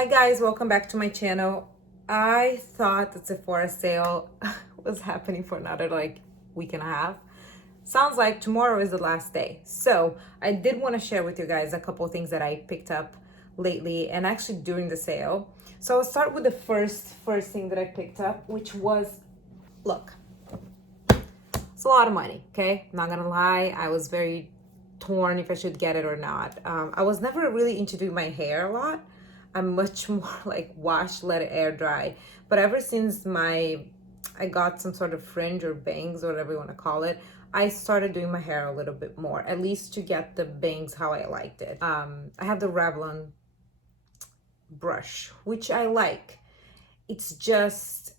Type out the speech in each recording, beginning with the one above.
Hi guys, welcome back to my channel. I thought the Sephora sale was happening for another week and a half. Sounds like tomorrow is the last day. So I did want to share with you guys a couple of things that I picked up lately and actually during the sale. So I'll start with the first thing that I picked up, which was, look, it's a lot of money, okay? Not gonna lie, I was very torn if I should get it or not. I was never really into doing my hair a lot. I'm much more like wash, let it air dry. But ever since I got some sort of fringe or bangs, or whatever you want to call it, I started doing my hair a little bit more, at least to get the bangs how I liked it. I have the Revlon brush, which I like. It's just,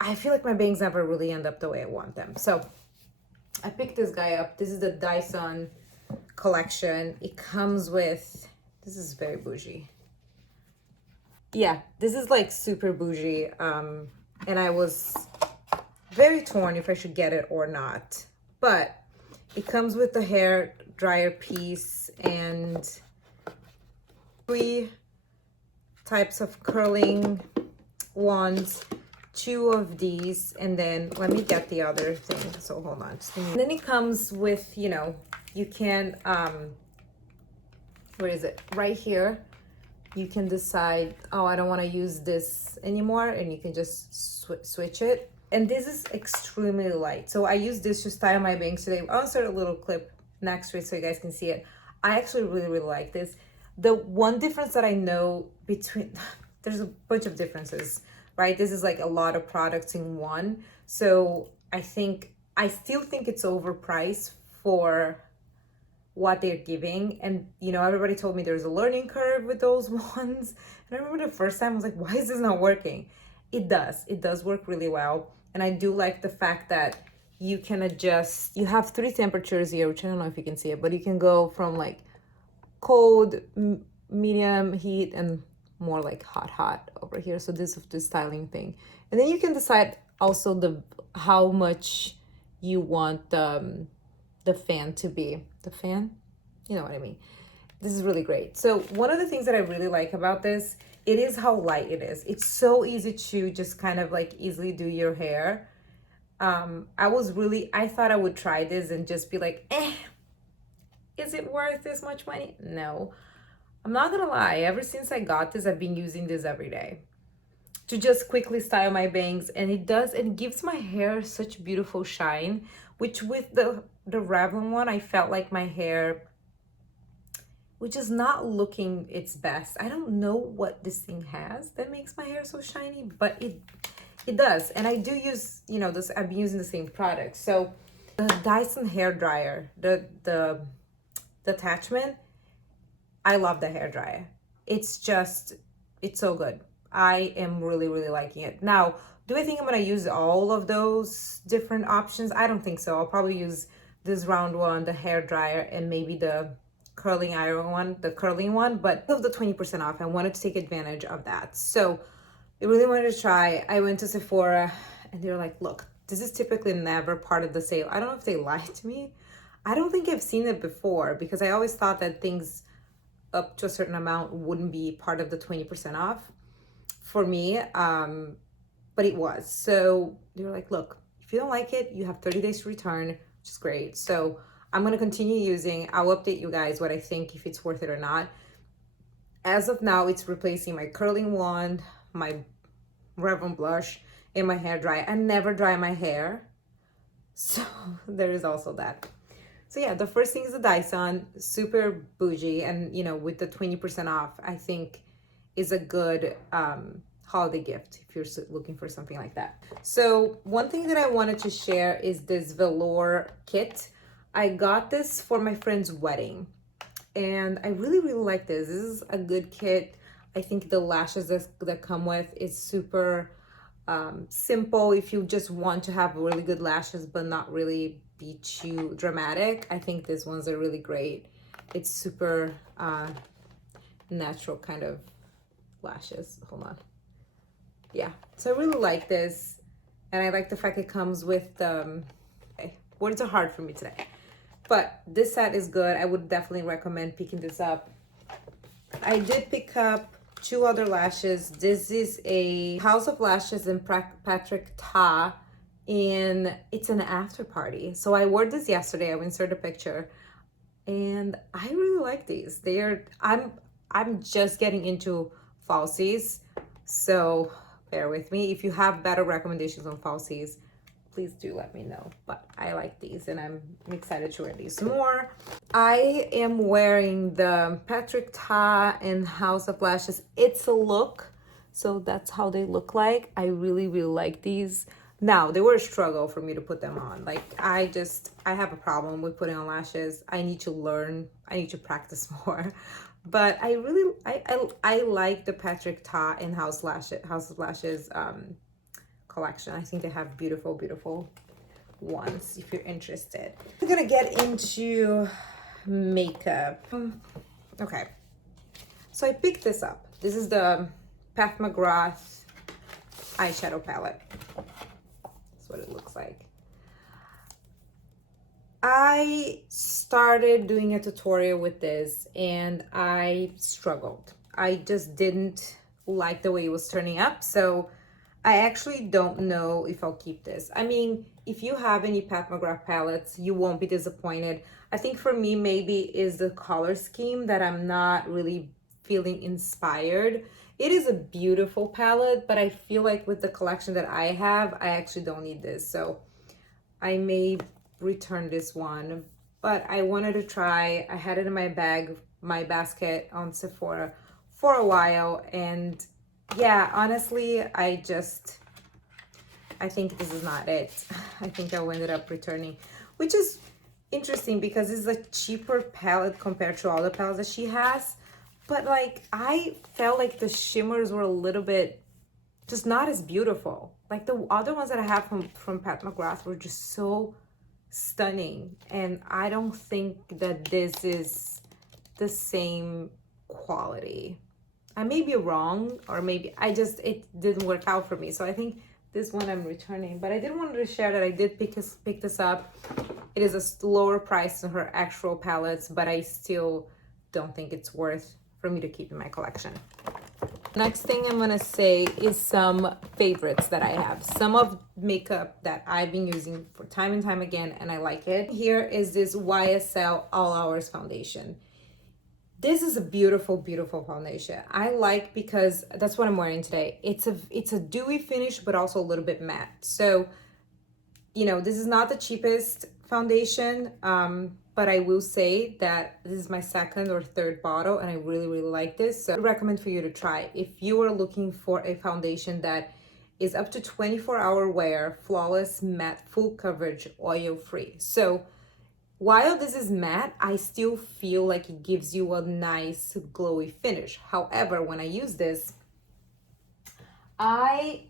I feel like my bangs never really end up the way I want them. So I picked this guy up. This is the Dyson collection. It comes with, this is very bougie. Yeah, this is like super bougie. And I was very torn if I should get it or not. But it comes with the hair dryer piece and 3 types of curling wands, 2 of these, and then let me get the other thing. So hold on. And then it comes with, you can, where is it? Right here. You can decide, oh, I don't want to use this anymore, and you can just switch it. And this is extremely light. So I use this to style my bangs today. I'll insert a little clip next to it so you guys can see it. I actually really, really like this. The one difference that I know between, there's a bunch of differences, right? This is like a lot of products in one. So I still think it's overpriced for what they're giving. And everybody told me there's a learning curve with those ones. And I remember the first time I was like, why is this not working? It does work really well. And I do like the fact that you can adjust. You have 3 temperatures here, which I don't know if you can see it, but you can go from like cold, medium heat, and more like hot over here. So this is the styling thing. And then you can decide also how much you want the fan to be. The fan? You know what I mean. This is really great. So one of the things that I really like about this, it is how light it is. It's so easy to just kind of like easily do your hair. I thought I would try this and just be like, is it worth this much money? No. I'm not gonna lie, ever since I got this, I've been using this every day to just quickly style my bangs, and it gives my hair such beautiful shine, which with the Revlon one, I felt like my hair, which is not looking its best. I don't know what this thing has that makes my hair so shiny, but it does. And I do use, this, I've been using the same product. So the Dyson hair dryer, the attachment, I love the hair dryer. It's so good. I am really, really liking it. Now, do I think I'm gonna use all of those different options? I don't think so. I'll probably use this round one, the hair dryer, and maybe the curling iron one, the curling one, but of the 20% off, I wanted to take advantage of that. So I really wanted to try. I went to Sephora and they were like, look, this is typically never part of the sale. I don't know if they lied to me. I don't think I've seen it before, because I always thought that things up to a certain amount wouldn't be part of the 20% off for me, but it was. So they were like, look, if you don't like it, you have 30 days to return, which is great. So I'm going to continue using. I'll update you guys what I think, if it's worth it or not. As of now, it's replacing my curling wand, my Revlon blush, and my hair dryer. I never dry my hair, so there is also that. So yeah, the first thing is the Dyson, super bougie, and with the 20% off, I think is a good holiday gift if you're looking for something like that. So one thing that I wanted to share is this velour kit. I got this for my friend's wedding, and I really, really like this. This is a good kit. I think the lashes that come with is super simple. If you just want to have really good lashes but not really be too dramatic, I think these ones are really great. It's super natural kind of lashes. Hold on. Yeah, so I really like this, and I like the fact it comes with words are hard for me today, but this set is good. I would definitely recommend picking this up. I did pick up two other lashes. This is a House of Lashes in Patrick Ta, and it's an after party. So I wore this yesterday. I will insert a picture, and I really like these. I'm just getting into falsies, so bear with me. If you have better recommendations on falsies, please do let me know. But I like these, and I'm excited to wear these more. I am wearing the Patrick Ta and House of Lashes. It's a look, so that's how they look like. I really, really like these. Now, they were a struggle for me to put them on. Like, I have a problem with putting on lashes. I need to learn. I need to practice more. But I like the Patrick Ta and House of Lashes collection. I think they have beautiful, beautiful ones if you're interested. I'm gonna get into makeup. Okay, so I picked this up. This is the Pat McGrath eyeshadow palette. That's what it looks like. I started doing a tutorial with this and I struggled. I just didn't like the way it was turning up, so I actually don't know if I'll keep this. I mean, if you have any Pat McGrath palettes, you won't be disappointed. I think for me, maybe is the color scheme that I'm not really feeling inspired. It is a beautiful palette, but I feel like with the collection that I have, I actually don't need this. So I may return this one, but I wanted to try. I had it in my basket on Sephora for a while, and yeah, honestly, I think this is not it. I think I ended up returning, which is interesting because it's a cheaper palette compared to all the palettes that she has. But like, I felt like the shimmers were a little bit just not as beautiful. Like the other ones that I have from Pat McGrath were just so stunning. And I don't think that this is the same quality. I may be wrong, or maybe it didn't work out for me. So I think this one I'm returning, but I did want to share that I did pick this up. It is a lower price than her actual palettes, but I still don't think it's worth for me to keep in my collection. Next thing I'm gonna say is some favorites that I have. Some of makeup that I've been using for time and time again, and I like it. Here is this YSL All Hours foundation. This is a beautiful, beautiful foundation. I like because that's what I'm wearing today. It's a dewy finish, but also a little bit matte. So, you know, this is not the cheapest foundation, but I will say that this is my second or third bottle, and I really, really like this. So I recommend for you to try. If you are looking for a foundation that is up to 24-hour wear, flawless, matte, full coverage, oil-free. So while this is matte, I still feel like it gives you a nice glowy finish. However, when I use this, I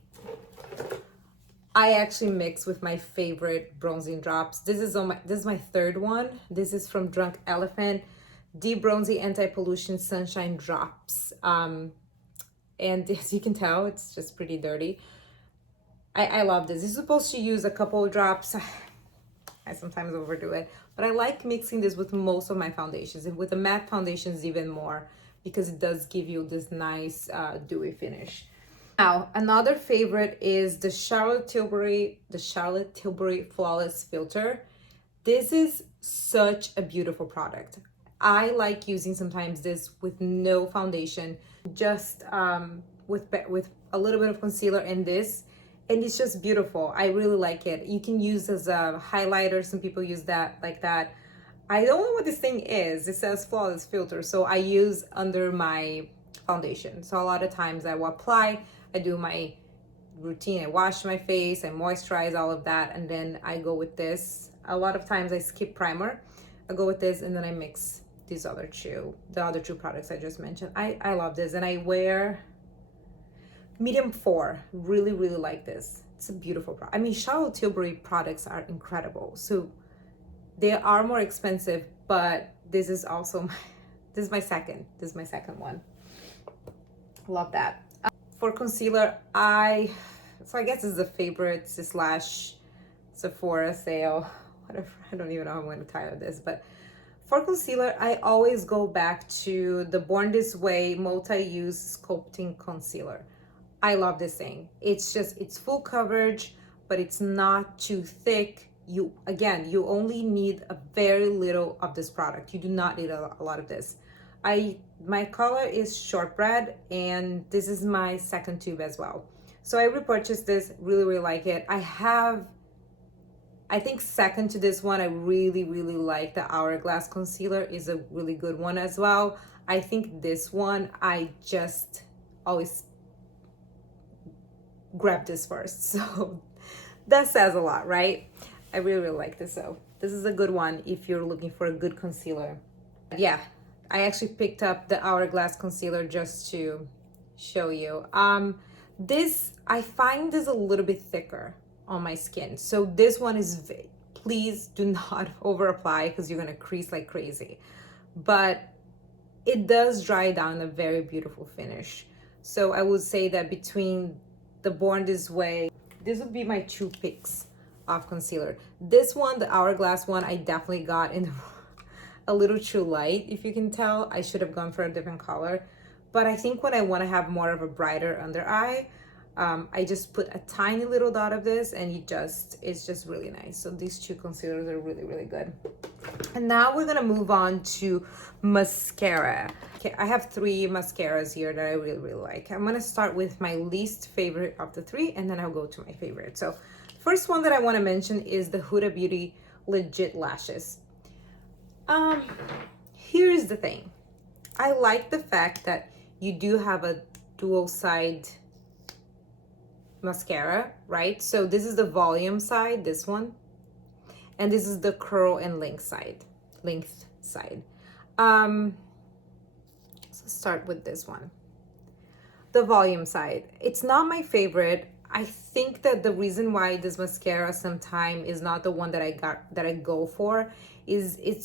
actually mix with my favorite bronzing drops. This is my third one. This is from Drunk Elephant, Deep Bronzy Anti-Pollution Sunshine Drops. And as you can tell, it's just pretty dirty. I love this. You're supposed to use a couple of drops. I sometimes overdo it, but I like mixing this with most of my foundations, and with the matte foundations even more, because it does give you this nice dewy finish. Now, another favorite is the Charlotte Tilbury Flawless Filter. This is such a beautiful product. I like using sometimes this with no foundation, just with a little bit of concealer and this, and it's just beautiful. I really like it. You can use as a highlighter. Some people use that like that. I don't know what this thing is. It says Flawless Filter, so I use under my foundation. So a lot of times I will apply, I do my routine, I wash my face, I moisturize, all of that, and then I go with this. A lot of times I skip primer, I go with this, and then I mix the other two products I just mentioned. I love this, and I wear medium 4. Really, really like this. It's a beautiful product. I mean, Charlotte Tilbury products are incredible. So they are more expensive, but this is also this is my second one. Love that. For concealer, I guess this is a favorite / Sephora sale, whatever. I don't even know how I'm going to title this, but For concealer, I always go back to the Born This Way multi-use sculpting concealer. I love this thing. It's full coverage, but it's not too thick. You only need a very little of this product. You do not need a lot of this. My color is shortbread, and this is my second tube as well. So I repurchased this, really like it. I think second to this one, I really like the Hourglass concealer, is a really good one as well. I think this one, I just always grab this first. So that says a lot, right? I really like this. So this is a good one if you're looking for a good concealer. Yeah, I actually picked up the Hourglass concealer just to show you. I find this a little bit thicker on my skin. So this one is, please do not over apply because you're gonna crease like crazy. But it does dry down a very beautiful finish. So I would say that between the Born This Way, this would be my two picks of concealer. This one, the Hourglass one, I definitely got in a little too light. If you can tell, I should have gone for a different color. But I think when I want to have more of a brighter under eye, I just put a tiny little dot of this, and it's just really nice. So these two concealers are really good. And now we're gonna move on to mascara. Okay, I have 3 mascaras here that I really like. I'm gonna start with my least favorite of the 3, and then I'll go to my favorite. So first one that I want to mention is the Huda Beauty Legit Lashes. Here's the thing. I like the fact that you do have a dual side mascara, right? So this is the volume side, this one, and this is the curl and length side. Let's start with this one, the volume side. It's not my favorite. I think that the reason why this mascara sometimes is not the one that I go for is it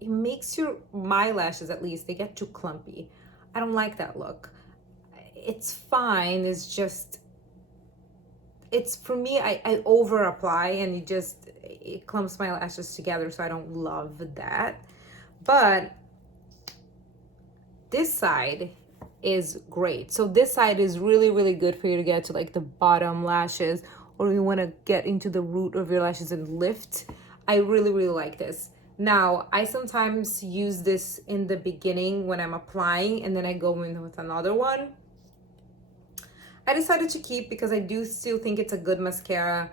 makes my lashes, at least, they get too clumpy. I don't like that look. It's fine, it's for me, I over apply, and it clumps my lashes together, so I don't love that. But this side is great. So this side is really good for you to get to like the bottom lashes, or you want to get into the root of your lashes and lift. I really like this. Now, I sometimes use this in the beginning when I'm applying, and then I go in with another one. I decided to keep because I do still think it's a good mascara,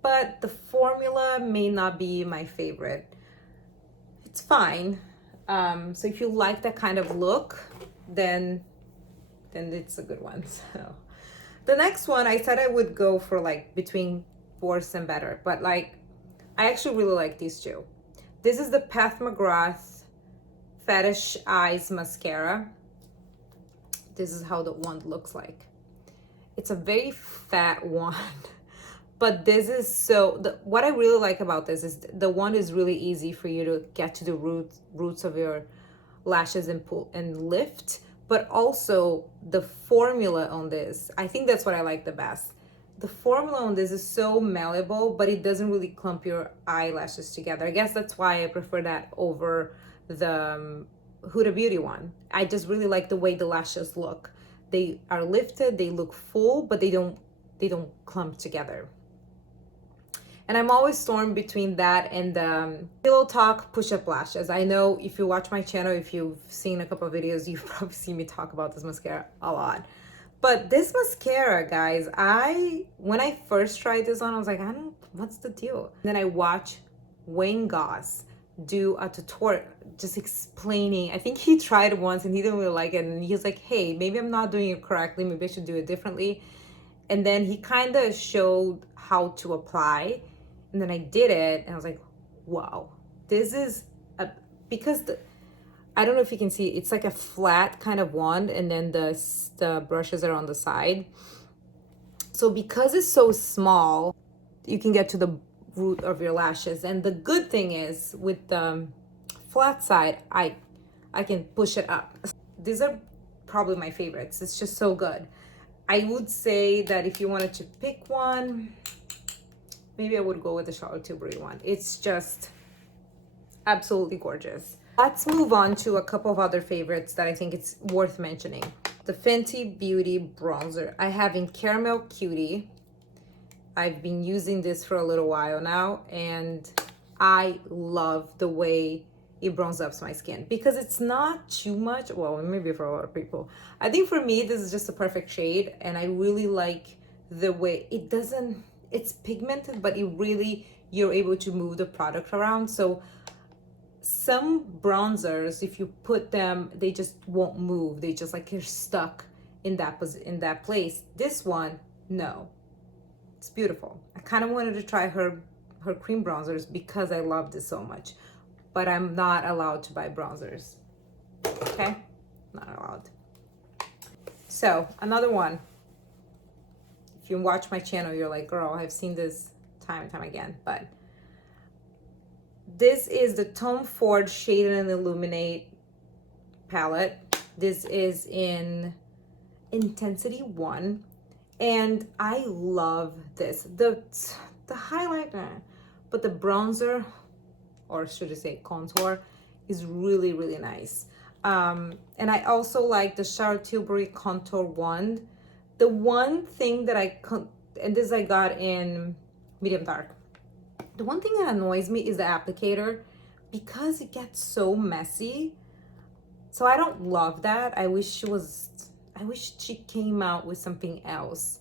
but the formula may not be my favorite. It's fine. So if you like that kind of look, then it's a good one. So the next one, I said I would go for like between worse and better, but like I actually really like these two. This is the Pat McGrath Fetish Eyes Mascara. This is how the wand looks like. It's a very fat wand, but this is what I really like about this is the wand is really easy for you to get to the roots of your lashes and pull and lift, but also the formula on this, I think that's what I like the best. The formula on this is so malleable, but it doesn't really clump your eyelashes together. I guess that's why I prefer that over the Huda Beauty one. I just really like the way the lashes look. They are lifted, they look full, but they don't clump together. And I'm always torn between that and the Pillow Talk push-up lashes. I know if you watch my channel, if you've seen a couple of videos, you've probably seen me talk about this mascara a lot. But this mascara, guys, when I first tried this on, I was like, what's the deal? And then I watched Wayne Goss do a tutorial just explaining. I think he tried it once and he didn't really like it, and he was like, hey, maybe I'm not doing it correctly, maybe I should do it differently. And then he kind of showed how to apply, and then I did it and I was like, wow, this is because I don't know if you can see, it's like a flat kind of wand, and then the brushes are on the side. So because it's so small, you can get to the root of your lashes. And the good thing is with the flat side, I can push it up. These are probably my favorites. It's just so good. I would say that if you wanted to pick one, maybe I would go with the Charlotte Tilbury one. It's just, absolutely gorgeous. Let's move on to a couple of other favorites that I think it's worth mentioning. The Fenty Beauty bronzer. I have in Caramel Cutie. I've been using this for a little while now, and I love the way it bronzes up my skin because it's not too much. Well, maybe for a lot of people. I think for me, this is just a perfect shade, and I really like the way it doesn't, it's pigmented, but it really, you're able to move the product around. So some bronzers, if you put them, they just won't move. They just like you're stuck in that place. This one, no, it's beautiful. I kind of wanted to try her cream bronzers because I love this so much, but I'm not allowed to buy bronzers. Okay, not allowed. So another one. If you watch my channel, you're like, girl, I've seen this time and time again, but this is the Tom Ford Shade and Illuminate palette. This is in Intensity 1, and I love this. The highlighter, but the bronzer, or should I say contour, is really, really nice. And I also like the Charlotte Tilbury Contour Wand. The one thing that and this I got in medium dark. The one thing that annoys me is the applicator because it gets so messy. So I don't love that. I wish she came out with something else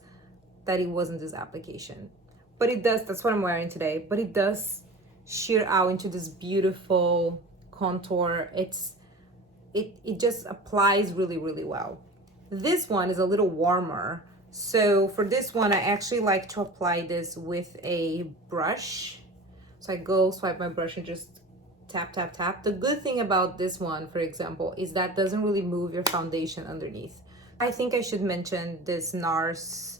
that it wasn't this application. But it does, that's what I'm wearing today, but it does sheer out into this beautiful contour. It just applies really, really well. This one is a little warmer. So for this one, I actually like to apply this with a brush. So I go swipe my brush and just tap, tap, tap. The good thing about this one, for example, is that doesn't really move your foundation underneath. I think I should mention this NARS,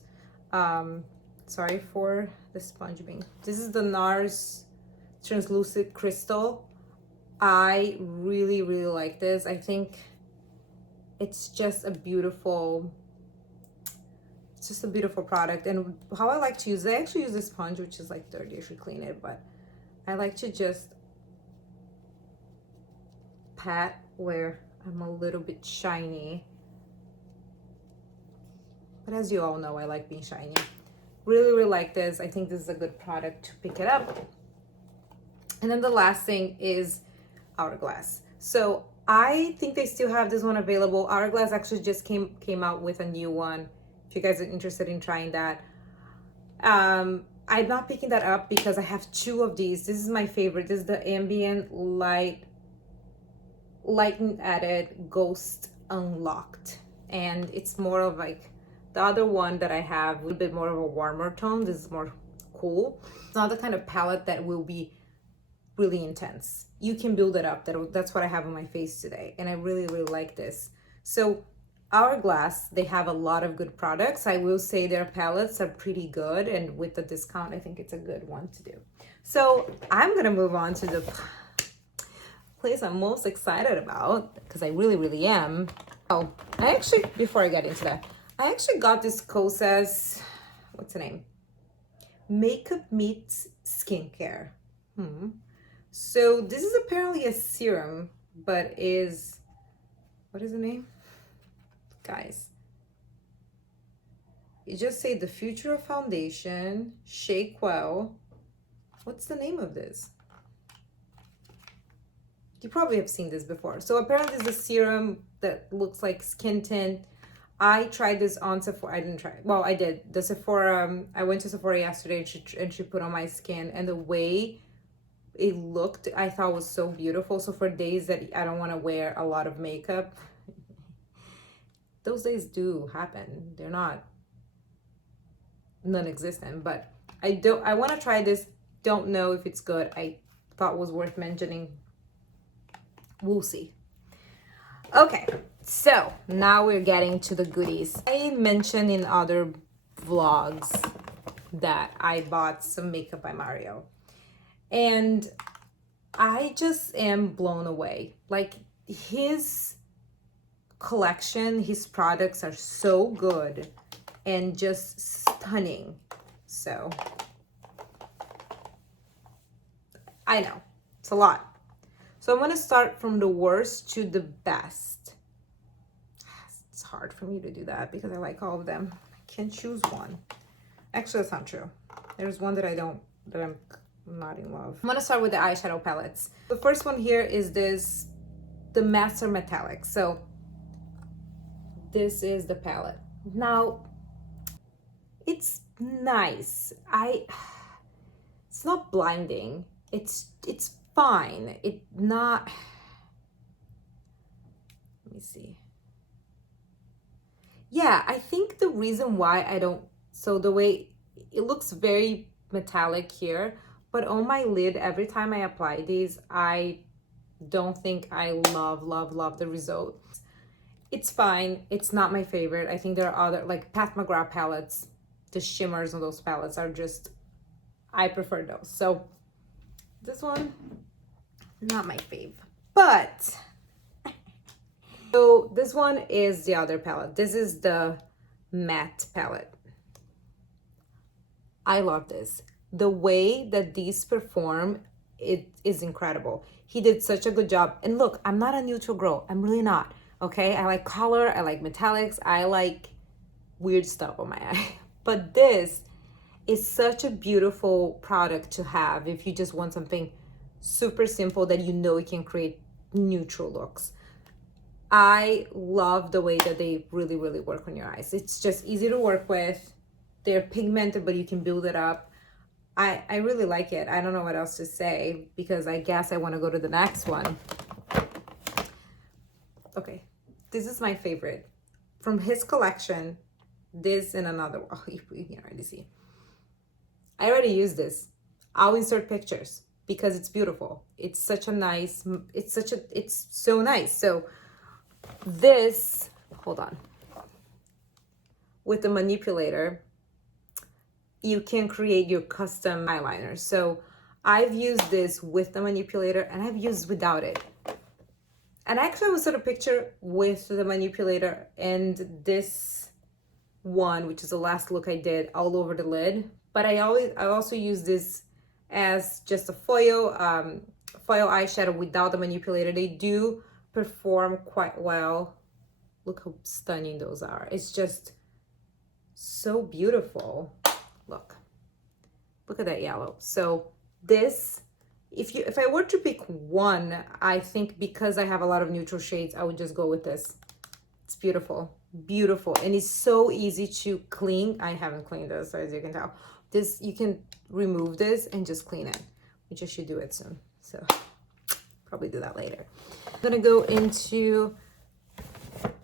sorry for the sponge being. This is the NARS Translucent Crystal. I really, really like this. I think it's just a beautiful, it's just a beautiful product. And how I like to use it, I actually use a sponge, which is like dirty, I should clean it, but I like to just pat where I'm a little bit shiny. But as you all know, I like being shiny. Really, really like this. I think this is a good product to pick it up. And then the last thing is Hourglass. So I think they still have this one available. Hourglass actually just came out with a new one. If you guys are interested in trying that. I'm not picking that up because I have two of these. This is my favorite. This is the Ambient Lighten Added Ghost Unlocked. And it's more of like the other one that I have, a little bit more of a warmer tone. This is more cool. It's not the kind of palette that will be really intense. You can build it up. That's what I have on my face today. And I really, really like this. So Hourglass, they have a lot of good products. I will say their palettes are pretty good, and with the discount, I think it's a good one to do. So I'm gonna move on to the place I'm most excited about, because I really, really am. Oh, I actually, before I get into that, I actually got this Kosas, what's the name? Makeup Meets Skincare. So this is apparently a serum, but is, what is the name? Guys, you just say the future of foundation, shake well. What's the name of this? You probably have seen this before. So apparently there's a serum that looks like skin tint. I tried this on Sephora. I didn't try, well, I did. The Sephora, I went to Sephora yesterday and she put on my skin, and the way it looked, I thought was so beautiful. So for days that I don't want to wear a lot of makeup, those days do happen. They're not non-existent, but I want to try this. Don't know if it's good. I thought it was worth mentioning. We'll see. Okay, so now we're getting to the goodies. I mentioned in other vlogs that I bought some makeup by Mario, and I just am blown away. Like, his collection, his products are so good and just stunning. So I know it's a lot. So I'm going to start from the worst to the best. It's hard for me to do that because I like all of them. I can't choose one. Actually, that's not true. There's one that I'm not in love. I'm going to start with the eyeshadow palettes. The first one here is the Master Metallic. So this is the palette. Now, it's nice. It's not blinding. It's fine. It not, let me see. Yeah, I think the reason why I don't, so the way it looks very metallic here, but on my lid, every time I apply these, I don't think I love the result. It's fine. It's not my favorite. I think there are other, like Pat McGrath palettes, the shimmers on those palettes are just, I prefer those. So this one, not my fave. But, so this one is the other palette. This is the matte palette. I love this. The way that these perform, it is incredible. He did such a good job. And look, I'm not a neutral girl. I'm really not. Okay, I like color, I like metallics, I like weird stuff on my eye. But this is such a beautiful product to have if you just want something super simple that you know it can create neutral looks. I love the way that they really work on your eyes. It's just easy to work with. They're pigmented, but you can build it up. I really like it. I don't know what else to say because I guess I want to go to the next one. Okay, this is my favorite. From his collection, this and another, oh, you can already see. I already used this. I'll insert pictures because it's beautiful. It's such a nice, it's so nice. So this, hold on. With the manipulator, you can create your custom eyeliner. So I've used this with the manipulator and I've used without it. And actually I will sort of picture with the manipulator and this one, which is the last look I did, all over the lid. But I also use this as just a foil eyeshadow without the manipulator. They do perform quite well. Look how stunning those are. It's just so beautiful. Look at that yellow. So this, if I were to pick one, I think because I have a lot of neutral shades, I would just go with this. It's beautiful, and it's so easy to clean. I haven't cleaned this, as you can tell. This, you can remove this and just clean it, which I should do it soon. So probably do that later. I'm gonna go into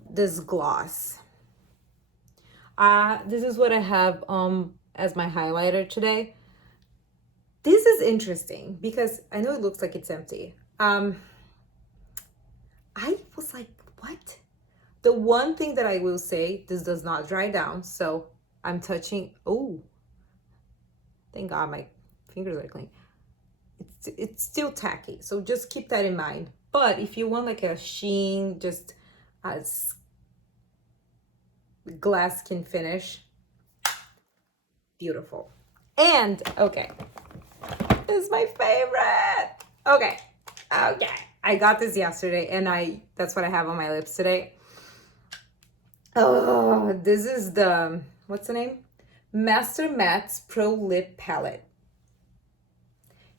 this gloss. This is what I have as my highlighter today. This is interesting because I know it looks like it's empty. I was like, what? The one thing that I will say, this does not dry down. So I'm touching, oh, thank God my fingers are clean. It's still tacky. So just keep that in mind. But if you want like a sheen, just as glass skin finish, beautiful. And okay, this is my favorite. Okay, I got this yesterday and that's what I have on my lips today. Oh, this is the, what's the name? Master Matte's Pro Lip Palette.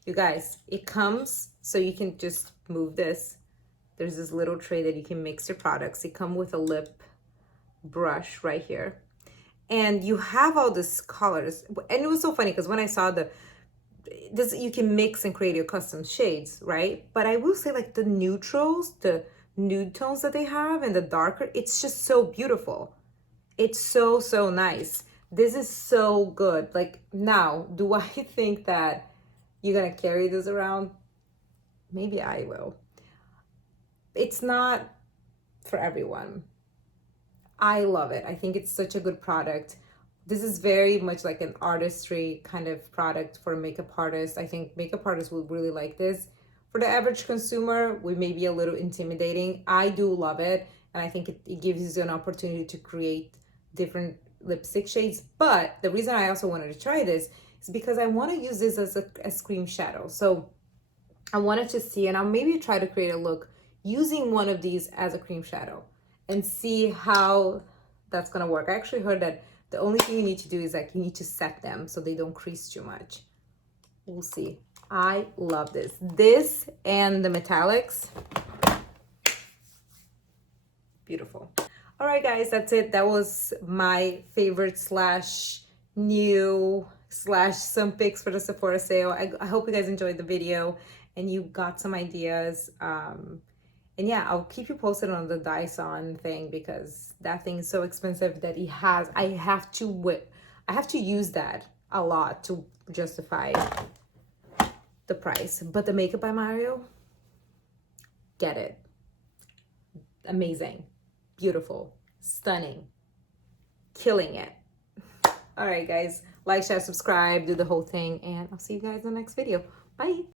You guys, it comes, so you can just move this. There's this little tray that you can mix your products. It comes with a lip brush right here. And you have all these colors. And it was so funny because when I saw this, you can mix and create your custom shades, right? But I will say like the neutrals, the nude tones that they have and the darker, it's just so beautiful. It's so nice. This is so good. Like, now, do I think that you're gonna carry this around? Maybe I will. It's not for everyone. I love it. I think it's such a good product. This is very much like an artistry kind of product for a makeup artist. I think makeup artists will really like this. For the average consumer, we may be a little intimidating. I do love it. And I think it gives you an opportunity to create different lipstick shades. But the reason I also wanted to try this is because I want to use this as a cream shadow. So I wanted to see, and I'll maybe try to create a look using one of these as a cream shadow and see how that's gonna work. I actually heard that the only thing you need to do is like you need to set them so they don't crease too much. We'll see. I love this. This and the metallics. Beautiful. All right, guys, that's it. That was my favorite slash new slash some picks for the Sephora sale. I hope you guys enjoyed the video and you got some ideas. And yeah, I'll keep you posted on the Dyson thing because that thing is so expensive that I have to use that a lot to justify the price. But the Makeup by Mario, get it. Amazing, beautiful, stunning, killing it. All right, guys, like, share, subscribe, do the whole thing, and I'll see you guys in the next video. Bye.